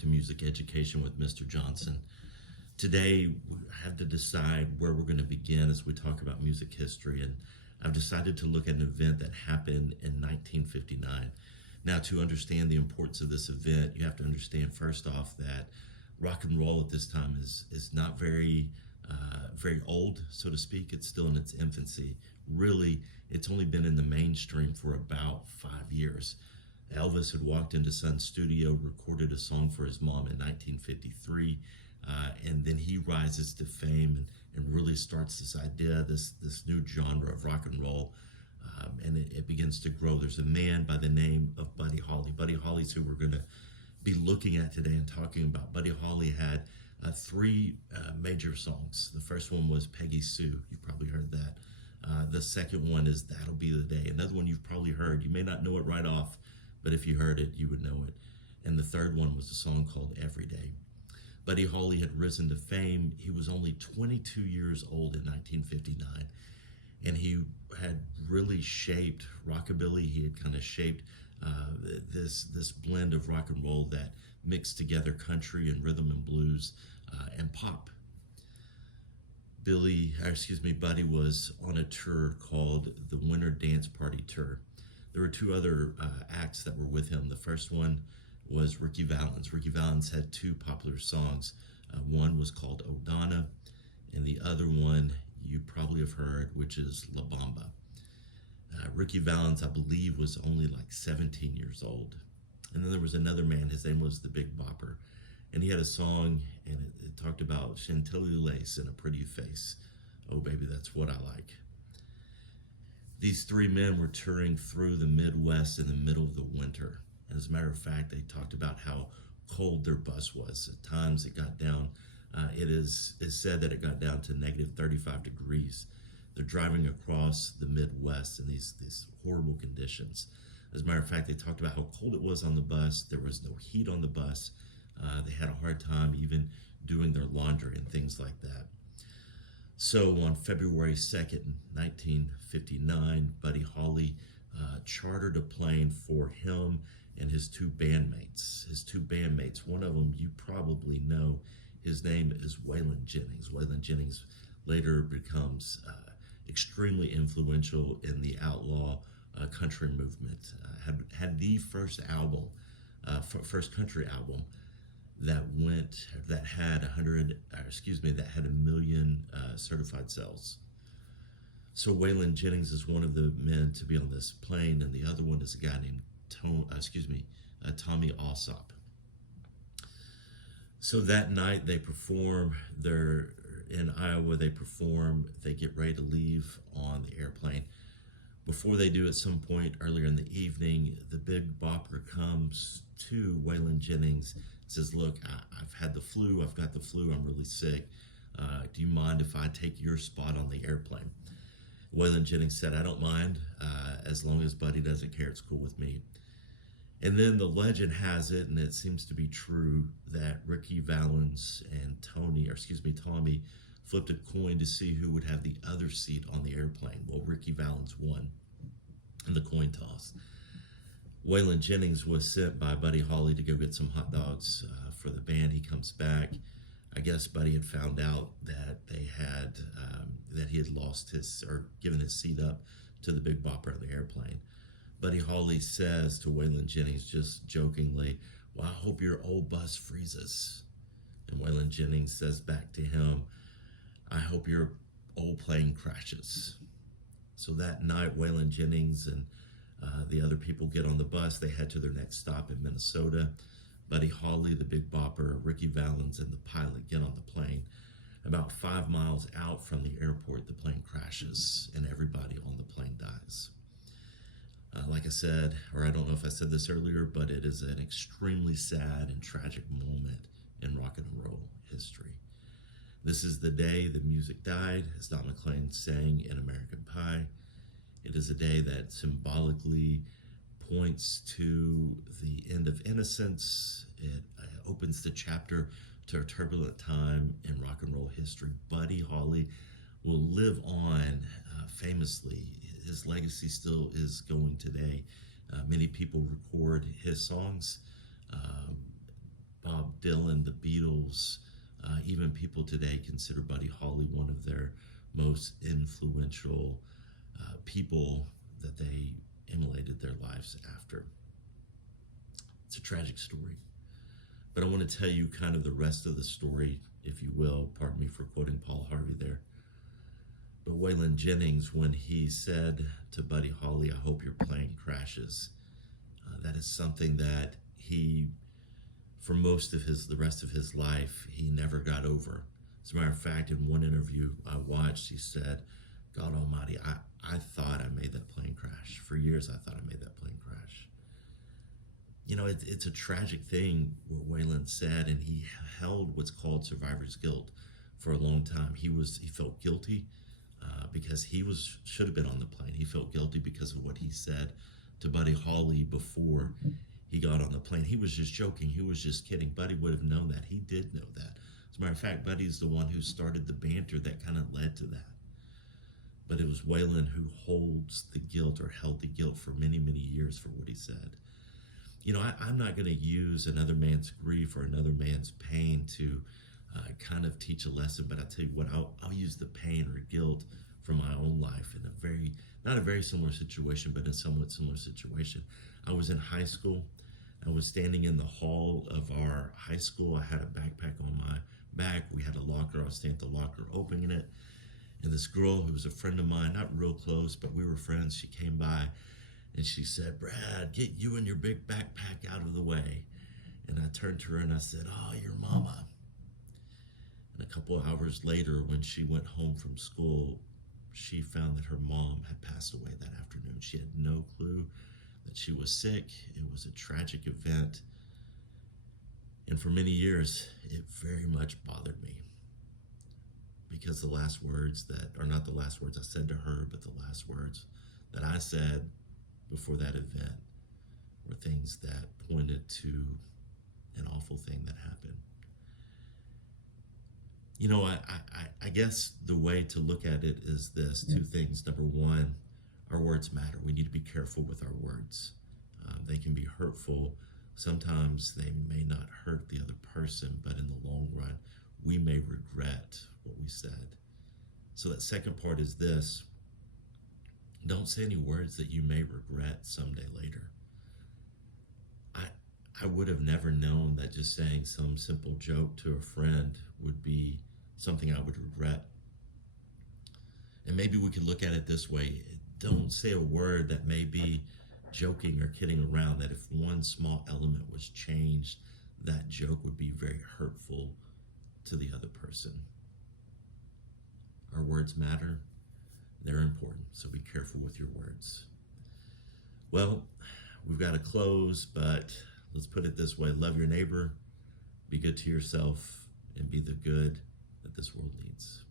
to Music Education with Mr. Johnson. Today, I had to decide where we're going to begin as we talk about music history, and I've decided to look at an event that happened in 1959. Now, to understand the importance of this event, you have to understand first off that rock and roll at this time is not very old, so to speak. It's still in its infancy. Really, it's only been in the mainstream for about 5 years. Elvis had walked into Sun's studio, recorded a song for his mom in 1953, and then he rises to fame and really starts this idea, this new genre of rock and roll, and it begins to grow. There's a man by the name of Buddy Holly. Buddy Holly's who we're going to be looking at today and talking about. Buddy Holly had three major songs. The first one was Peggy Sue. You've probably heard that. The second one is That'll Be the Day. Another one you've probably heard. You may not know it right off, but if you heard it, you would know it. And the third one was a song called Every Day. Buddy Holly had risen to fame. He was only 22 years old in 1959, and he had really shaped rockabilly. He had kind of shaped this blend of rock and roll that mixed together country and rhythm and blues and pop. Buddy was on a tour called the Winter Dance Party Tour. There were two other acts that were with him. The first one was Ritchie Valens. Ritchie Valens had two popular songs. One was called O'Donna, and the other one you probably have heard, which is La Bamba. Ritchie Valens, I believe, was only like 17 years old. And then there was another man, his name was the Big Bopper. And he had a song, and it talked about Chantilly lace and a pretty face. Oh, baby, that's what I like. These three men were touring through the Midwest in the middle of the winter. And as a matter of fact, they talked about how cold their bus was. At times it got down, it's said that it got down to negative 35 degrees. They're driving across the Midwest in these horrible conditions. As a matter of fact, they talked about how cold it was on the bus. There was no heat on the bus. They had a hard time even doing their laundry and things like that. So on February 2nd, 1959, Buddy Holly chartered a plane for him and his two bandmates. One of them you probably know. His name is Waylon Jennings. Waylon Jennings later becomes extremely influential in the outlaw country movement. Had the first country album that had a million certified sales. So Waylon Jennings is one of the men to be on this plane, and the other one is a guy named Tommy Alsop. So that night they perform. They're in Iowa. They get ready to leave on the airplane. Before they do, at some point earlier in the evening, the Big Bopper comes to Waylon Jennings and says, "Look, I've had the flu. I've got the flu. I'm really sick. Do you mind if I take your spot on the airplane?" Waylon Jennings said, "I don't mind. As long as Buddy doesn't care, it's cool with me." And then the legend has it, and it seems to be true, that Ritchie Valens and Tommy flipped a coin to see who would have the other seat on the airplane. Well, Ritchie Valens won in the coin toss. Waylon Jennings was sent by Buddy Holly to go get some hot dogs for the band. He comes back. I guess Buddy had found out that that he had lost given his seat up to the Big Bopper on the airplane. Buddy Holly says to Waylon Jennings just jokingly, "Well, I hope your old bus freezes." And Waylon Jennings says back to him, "I hope your old plane crashes." So that night, Waylon Jennings and the other people get on the bus. They head to their next stop in Minnesota. Buddy Holly, the Big Bopper, Ritchie Valens, and the pilot get on the plane. About 5 miles out from the airport, the plane crashes, and everybody on the plane dies. Like I said, or I don't know if I said this earlier, but it is an extremely sad and tragic moment in rock and roll history. This is the day the music died, as Don McLean sang in American Pie. It is a day that symbolically points to the end of innocence. It opens the chapter to a turbulent time in rock and roll history. Buddy Holly will live on famously. His legacy still is going today. Many people record his songs. Bob Dylan, the Beatles, even people today consider Buddy Holly one of their most influential people that they emulated their lives after. It's a tragic story. But I want to tell you kind of the rest of the story, if you will. Pardon me for quoting Paul Harvey there. But Waylon Jennings, when he said to Buddy Holly, "I hope your plane crashes," that is something that he, for most of the rest of his life, he never got over. As a matter of fact, in one interview I watched, he said, "God Almighty, I thought I made that plane crash. For years, I thought I made that plane crash." You know, it's a tragic thing what Waylon said, and he held what's called survivor's guilt for a long time. He felt guilty because he should have been on the plane. He felt guilty because of what he said to Buddy Holly before he got on the plane. He was just joking. He was just kidding. Buddy would have known that. He did know that. As a matter of fact, Buddy's the one who started the banter that kind of led to that. But it was Waylon who holds the guilt, or held the guilt, for many, many years for what he said. You know, I'm not going to use another man's grief or another man's pain to kind of teach a lesson, but I tell you what, I'll use the pain or guilt from my own life in not a very similar situation, but in a somewhat similar situation. I was in high school. I was standing in the hall of our high school. I had a backpack on my back. We had a locker. I was standing at the locker opening it. And this girl who was a friend of mine, not real close, but we were friends, she came by and she said, "Brad, get you and your big backpack out of the way." And I turned to her and I said, "Oh, your mama." And a couple of hours later, when she went home from school, she found that her mom had passed away that afternoon. She had no clue that she was sick. It was a tragic event. And for many years, it very much bothered me. Because the last words that, or not the last words I said to her, but the last words that I said before that event were things that pointed to an awful thing that happened. You know, I guess the way to look at it is this: two things. Number one, our words matter. We need to be careful with our words. They can be hurtful. Sometimes they may not hurt the other person, but in the long run, we may regret what we said. So that second part is this: don't say any words that you may regret someday later. I would have never known that just saying some simple joke to a friend would be something I would regret. And maybe we could look at it this way: don't say a word that may be joking or kidding around, that if one small element was changed, that joke would be very hurtful to the other person. Our words matter. They're important, so be careful with your words. Well, we've got to close, but let's put it this way: love your neighbor, be good to yourself, and be the good that this world needs.